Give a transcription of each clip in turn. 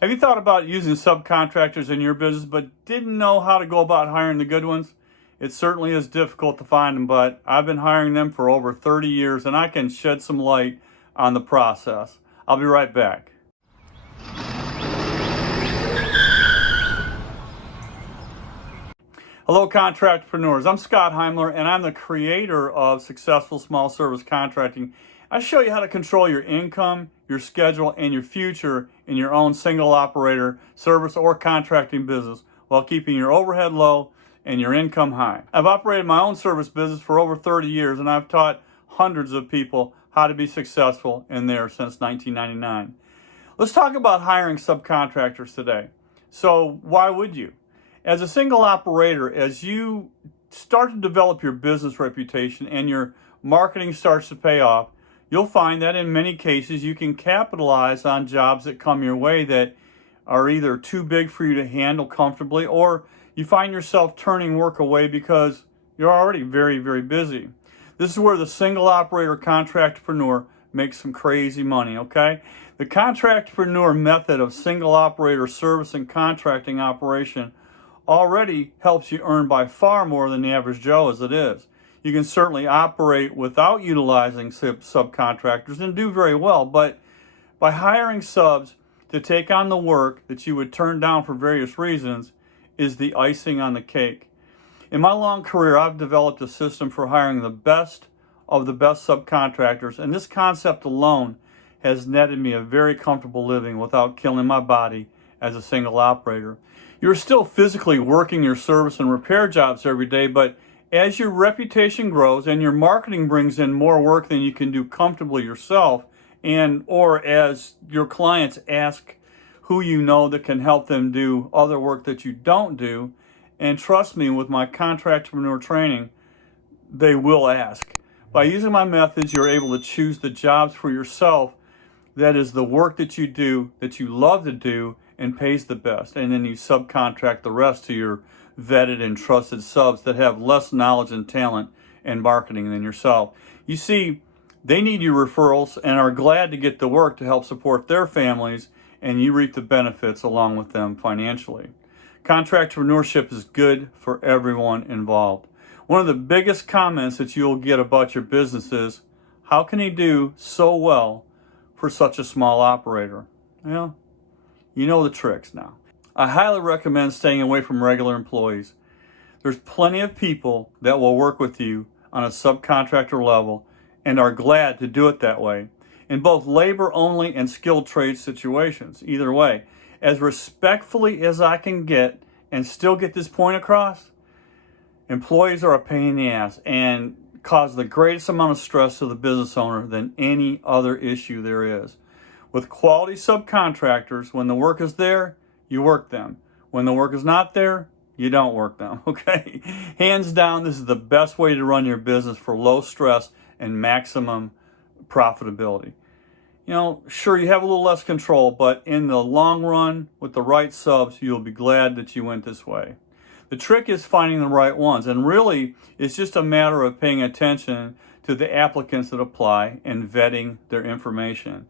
Have you thought about using subcontractors in your business but didn't know how to go about hiring the good ones? It certainly is difficult to find them, but I've been hiring them for over 30 years and I can shed some light on the process. I'll be right back. Hello, contractpreneurs. I'm Scott Heimler, and I'm the creator of Successful Small Service Contracting. I show you how to control your income, your schedule, and your future in your own single operator service or contracting business while keeping your overhead low and your income high. I've operated my own service business for over 30 years, and I've taught hundreds of people how to be successful in there since 1999. Let's talk about hiring subcontractors today. So why would you? As a single operator, as you start to develop your business reputation and your marketing starts to pay off, you'll find that in many cases you can capitalize on jobs that come your way that are either too big for you to handle comfortably, or you find yourself turning work away because you're already very, very busy. This is where the single operator contractpreneur makes some crazy money, okay? The contractpreneur method of single operator service and contracting operation already helps you earn by far more than the average Joe as it is. You can certainly operate without utilizing subcontractors and do very well, but by hiring subs to take on the work that you would turn down for various reasons is the icing on the cake. In my long career, I've developed a system for hiring the best of the best subcontractors, and this concept alone has netted me a very comfortable living without killing my body as a single operator. You're still physically working your service and repair jobs every day, but as your reputation grows and your marketing brings in more work than you can do comfortably yourself, and or as your clients ask who you know that can help them do other work that you don't do, and trust me, with my contractpreneur training, they will ask. By using my methods, you're able to choose the jobs for yourself that is the work that you do, that you love to do, and pays the best, and then you subcontract the rest to your vetted and trusted subs that have less knowledge and talent and marketing than yourself. You see, they need your referrals and are glad to get the work to help support their families, and you reap the benefits along with them financially. Contractpreneurship is good for everyone involved. One of the biggest comments that you'll get about your business is, how can he do so well for such a small operator? Well, you know the tricks now. I highly recommend staying away from regular employees. There's plenty of people that will work with you on a subcontractor level and are glad to do it that way in both labor only and skilled trade situations. Either way, as respectfully as I can get and still get this point across, employees are a pain in the ass and cause the greatest amount of stress to the business owner than any other issue there is. With quality subcontractors, when the work is there, you work them. When the work is not there, you don't work them, okay? Hands down, this is the best way to run your business for low stress and maximum profitability. You know, sure, you have a little less control, but in the long run, with the right subs, you'll be glad that you went this way. The trick is finding the right ones, and really, it's just a matter of paying attention to the applicants that apply and vetting their information.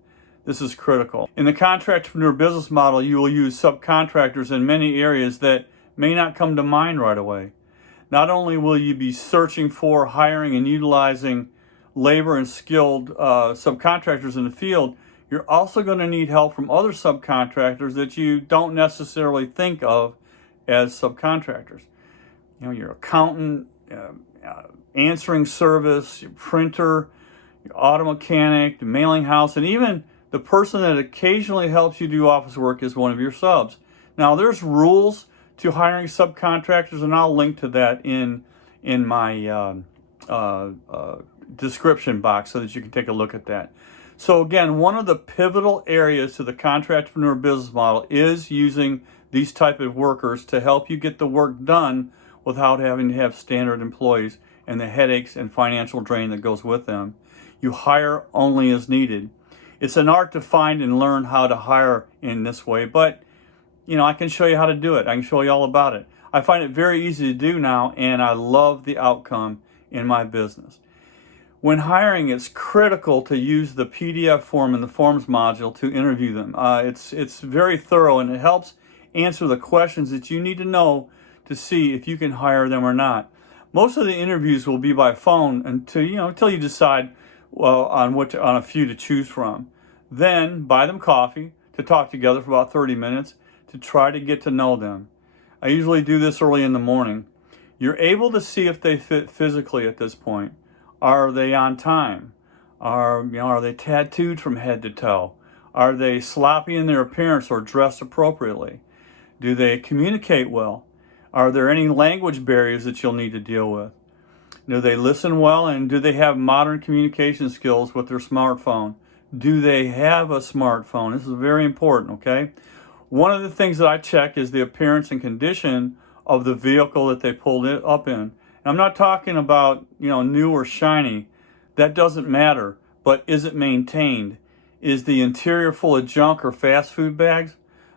This is critical. In the contractpreneur business model, you will use subcontractors in many areas that may not come to mind right away. Not only will you be searching for, hiring, and utilizing labor and skilled subcontractors in the field, you're also going to need help from other subcontractors that you don't necessarily think of as subcontractors. You know, your accountant, answering service, your printer, your auto mechanic, the mailing house, and even the person that occasionally helps you do office work is one of your subs. Now, there's rules to hiring subcontractors, and I'll link to that in my description box so that you can take a look at that. So again, one of the pivotal areas to the contractpreneur business model is using these type of workers to help you get the work done without having to have standard employees and the headaches and financial drain that goes with them. You hire only as needed. It's an art to find and learn how to hire in this way, but you know, I can show you how to do it. I can show you all about it. I find it very easy to do now, and I love the outcome in my business. When hiring, it's critical to use the PDF form in the Forms module to interview them. It's very thorough, and it helps answer the questions that you need to know to see if you can hire them or not. Most of the interviews will be by phone until you decide on a few to choose from. Then buy them coffee to talk together for about 30 minutes to try to get to know them. I usually do this early in the morning. You're able to see if they fit physically at this point. Are they on time? Are they tattooed from head to toe? Are they sloppy in their appearance or dressed appropriately? Do they communicate well? Are there any language barriers that you'll need to deal with? Do they listen well, and do they have modern communication skills with their smartphone? Do they have a smartphone? This is very important, okay? One of the things that I check is the appearance and condition of the vehicle that they pulled it up in. And I'm not talking about, new or shiny. That doesn't matter. But is it maintained? Is the interior full of junk or fast food bags?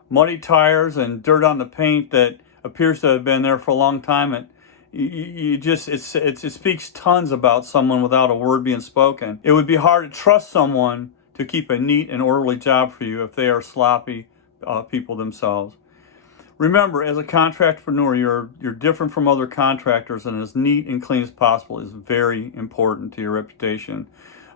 Muddy tires and dirt on the paint that appears to have been there for a long time. It speaks tons about someone without a word being spoken. It would be hard to trust someone to keep a neat and orderly job for you if they are sloppy people themselves. Remember, as a contractpreneur, you're different from other contractors, and as neat and clean as possible is very important to your reputation.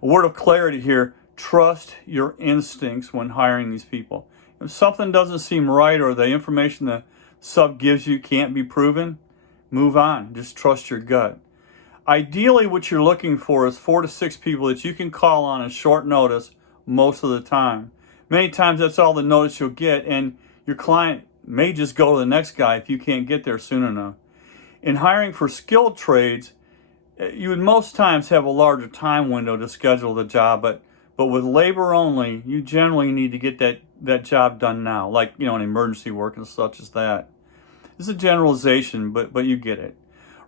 A word of clarity here: trust your instincts when hiring these people. If something doesn't seem right or the information the sub gives you can't be proven, move on. Just trust your gut. Ideally, what you're looking for is 4 to 6 people that you can call on at short notice most of the time. Many times that's all the notice you'll get, and your client may just go to the next guy if you can't get there soon enough. In hiring for skilled trades, you would most times have a larger time window to schedule the job, but with labor only, you generally need to get that job done now, like an emergency work and such as that. This is a generalization, but you get it.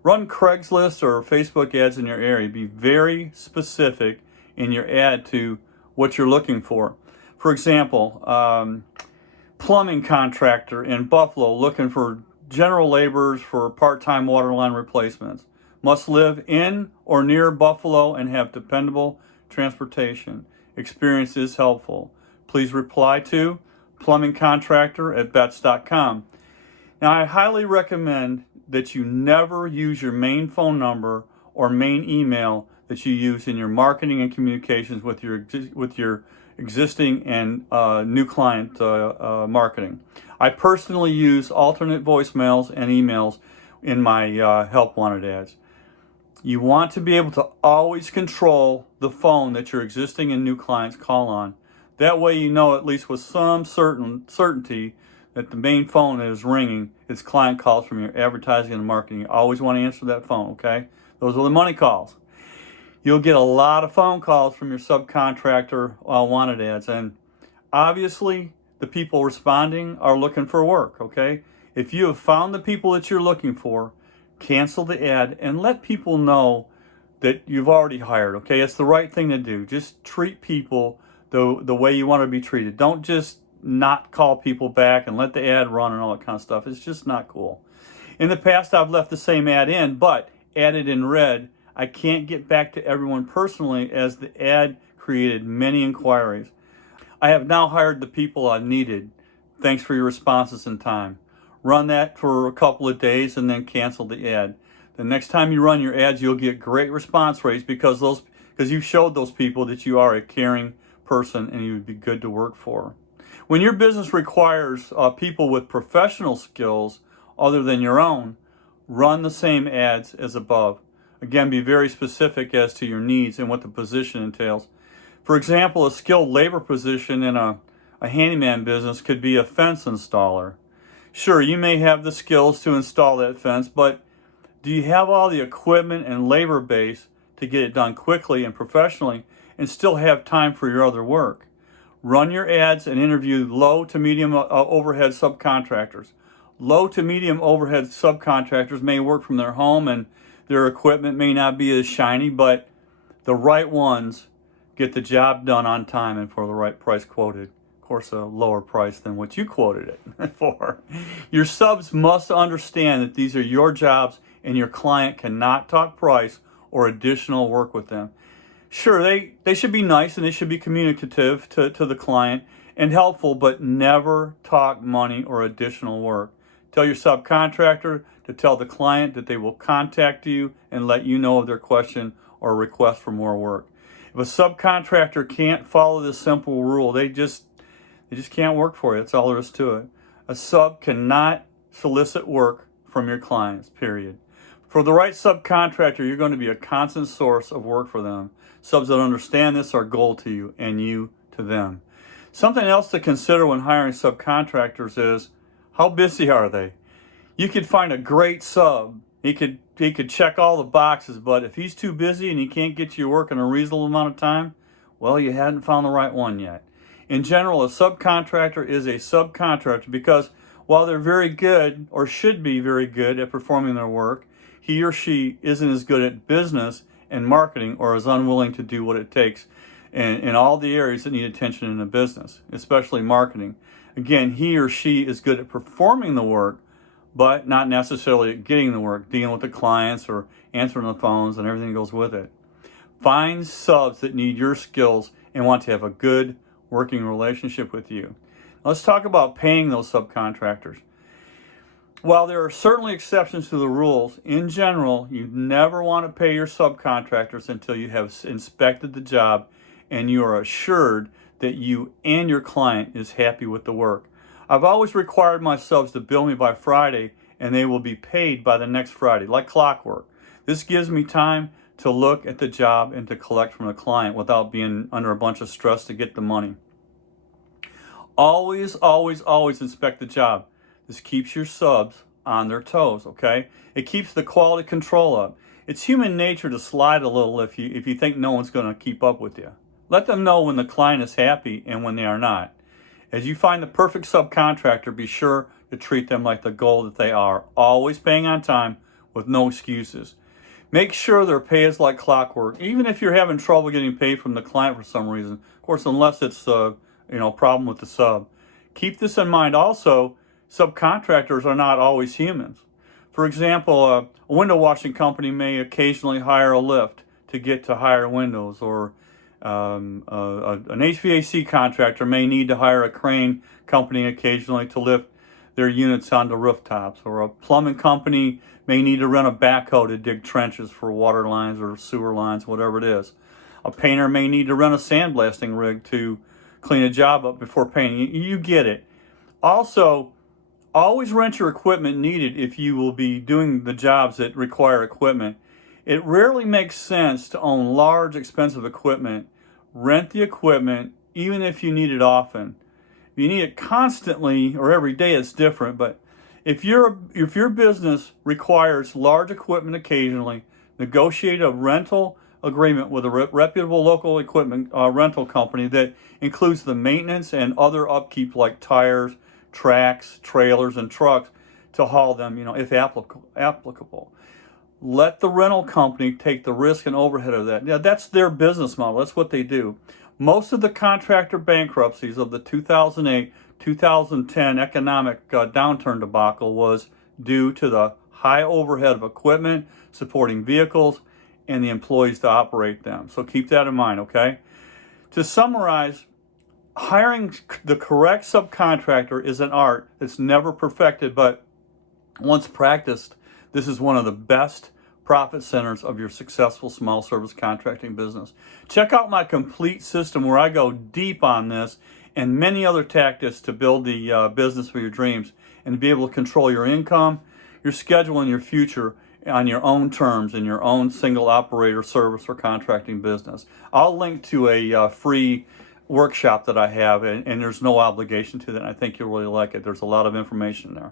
Run Craigslist or Facebook ads in your area. Be very specific in your ad to what you're looking for. For example, plumbing contractor in Buffalo looking for general laborers for part-time water line replacements. Must live in or near Buffalo and have dependable transportation. Experience is helpful. Please reply to plumbingcontractor@bets.com. Now, I highly recommend that you never use your main phone number or main email that you use in your marketing and communications with your existing and new client marketing. I personally use alternate voicemails and emails in my help wanted ads. You want to be able to always control the phone that your existing and new clients call on. That way you know, at least with some certainty, that the main phone that is ringing is client calls from your advertising and marketing. You always want to answer that phone, okay? Those are the money calls. You'll get a lot of phone calls from your subcontractor wanted ads, and obviously the people responding are looking for work, okay? If you have found the people that you're looking for, cancel the ad and let people know that you've already hired, okay? It's the right thing to do. Just treat people the way you want to be treated. Don't just not call people back and let the ad run and all that kind of stuff. It's just not cool. In the past, I've left the same ad in, but added in red. I can't get back to everyone personally as the ad created many inquiries. I have now hired the people I needed. Thanks for your responses in time. Run that for a couple of days and then cancel the ad. The next time you run your ads, you'll get great response rates because you showed those people that you are a caring person and you would be good to work for. When your business requires people with professional skills other than your own, run the same ads as above. Again, be very specific as to your needs and what the position entails. For example, a skilled labor position in a handyman business could be a fence installer. Sure, you may have the skills to install that fence, but do you have all the equipment and labor base to get it done quickly and professionally and still have time for your other work? Run your ads and interview low to medium overhead subcontractors. Low to medium overhead subcontractors may work from their home and their equipment may not be as shiny, but the right ones get the job done on time and for the right price quoted. Of course, a lower price than what you quoted it for. Your subs must understand that these are your jobs and your client cannot talk price or additional work with them. Sure, they should be nice and they should be communicative to the client and helpful, but never talk money or additional work. Tell your subcontractor to tell the client that they will contact you and let you know of their question or request for more work. If a subcontractor can't follow this simple rule, they just can't work for you. That's all there is to it. A sub cannot solicit work from your clients, period. For the right subcontractor, you're going to be a constant source of work for them. Subs that understand this are gold to you and you to them. Something else to consider when hiring subcontractors is, how busy are they? You could find a great sub. He could check all the boxes, but if he's too busy and he can't get you work in a reasonable amount of time, well, you hadn't found the right one yet. In general, a subcontractor is a subcontractor because while they're very good, or should be very good, at performing their work, he or she isn't as good at business and marketing, or is unwilling to do what it takes in all the areas that need attention in a business, especially marketing. Again, he or she is good at performing the work, but not necessarily at getting the work, dealing with the clients or answering the phones and everything that goes with it. Find subs that need your skills and want to have a good working relationship with you. Let's talk about paying those subcontractors. While there are certainly exceptions to the rules, in general, you never want to pay your subcontractors until you have inspected the job and you are assured that you and your client is happy with the work. I've always required my subs to bill me by Friday, and they will be paid by the next Friday, like clockwork. This gives me time to look at the job and to collect from the client without being under a bunch of stress to get the money. Always, always, always inspect the job. This keeps your subs on their toes, okay? It keeps the quality control up. It's human nature to slide a little if you think no one's going to keep up with you. Let them know when the client is happy and when they are not. As you find the perfect subcontractor, be sure to treat them like the gold that they are, always paying on time with no excuses. Make sure their pay is like clockwork, even if you're having trouble getting paid from the client for some reason. Of course, unless it's a problem with the sub. Keep this in mind also. Subcontractors are not always humans. For example, a window washing company may occasionally hire a lift to get to higher windows, or an HVAC contractor may need to hire a crane company occasionally to lift their units onto rooftops, or a plumbing company may need to rent a backhoe to dig trenches for water lines or sewer lines, whatever it is. A painter may need to rent a sandblasting rig to clean a job up before painting. You get it. Also, always rent your equipment needed if you will be doing the jobs that require equipment. It rarely makes sense to own large, expensive equipment. Rent the equipment, even if you need it often. If you need it constantly or every day, it's different. But if your business requires large equipment occasionally, negotiate a rental agreement with a reputable local equipment rental company that includes the maintenance and other upkeep like tires, tracks, trailers, and trucks to haul them, if applicable. Let the rental company take the risk and overhead of that. Yeah, that's their business model. That's what they do. Most of the contractor bankruptcies of the 2008-2010 economic downturn debacle was due to the high overhead of equipment, supporting vehicles, and the employees to operate them. So keep that in mind, okay? To summarize, hiring the correct subcontractor is an art that's never perfected, but once practiced, this is one of the best profit centers of your successful small service contracting business. Check out my complete system where I go deep on this and many other tactics to build the business for your dreams and to be able to control your income, your schedule, and your future on your own terms in your own single operator service or contracting business. I'll link to a free workshop that I have, and there's no obligation to that. I think you'll really like it. There's a lot of information there.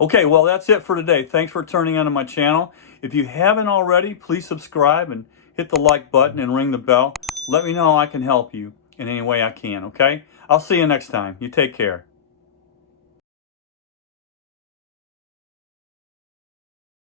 Okay, well, that's it for today. Thanks for turning on to my channel. If you haven't already, please subscribe and hit the like button and ring the bell. Let me know how I can help you in any way I can, okay? I'll see you next time. You take care.